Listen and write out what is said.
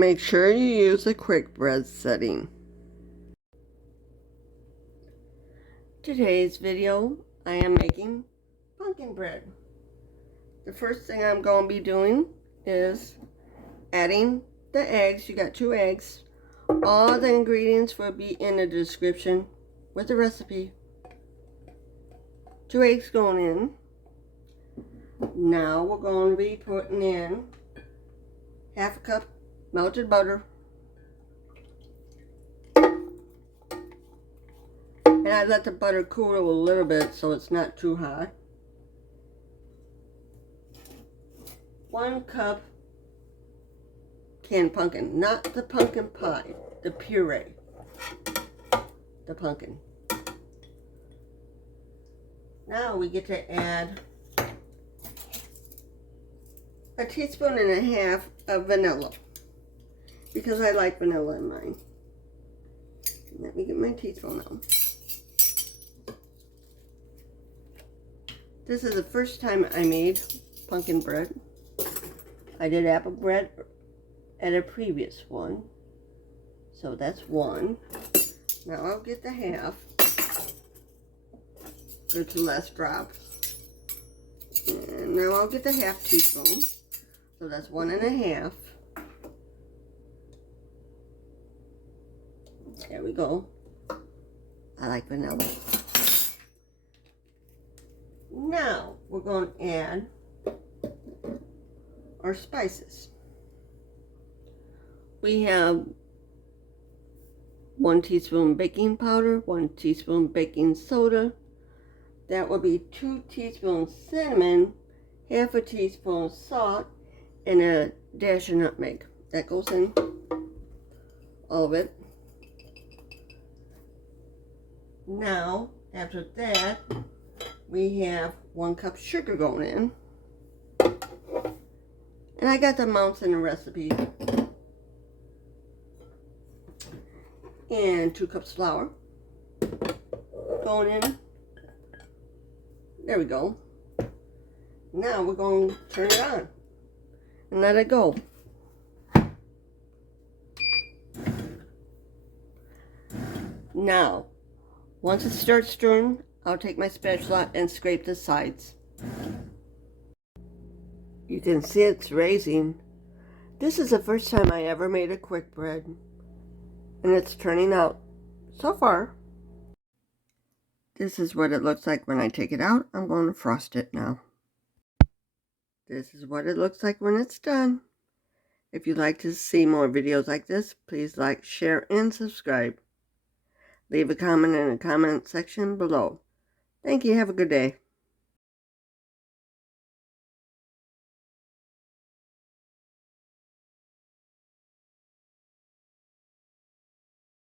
make sure you use the quick bread setting. Today's video, I am making pumpkin bread. The first thing I'm going to be doing is adding the eggs. You got 2 eggs. All the ingredients will be in the description with the recipe. 2 eggs going in. Now we're going to be putting in 1/2 cup melted butter. And I let the butter cool a little bit so it's not too hot. 1 cup canned pumpkin, not the pumpkin pie, the puree, the pumpkin. Now we get to add 1.5 teaspoons of vanilla, because I like vanilla in mine. Let me get my teaspoon out. This is the first time I made pumpkin bread. I did apple bread at a previous one, so that's 1. Now I'll get the 1/2. Go to less drop. And now I'll get the 1/2 teaspoon. So that's 1 1/2. There we go. I like vanilla. Now we're going to add our spices. We have 1 teaspoon baking powder, 1 teaspoon baking soda. That will be 2 teaspoons cinnamon, 1/2 teaspoon salt, and a dash of nutmeg. That goes in, all of it. Now, after that, we have 1 cup sugar going in. And I got the amounts in the recipe. And 2 cups flour going in. There we go. Now we're going to turn it on and let it go. Now, once it starts stirring, I'll take my spatula and scrape the sides. You can see it's raising. This is the first time I ever made a quick bread, and it's turning out so far. This is what it looks like when I take it out. I'm going to frost it now. This is what it looks like when it's done. If you'd like to see more videos like this, please like, share, and subscribe. Leave a comment in the comment section below. Thank you. Have a good day.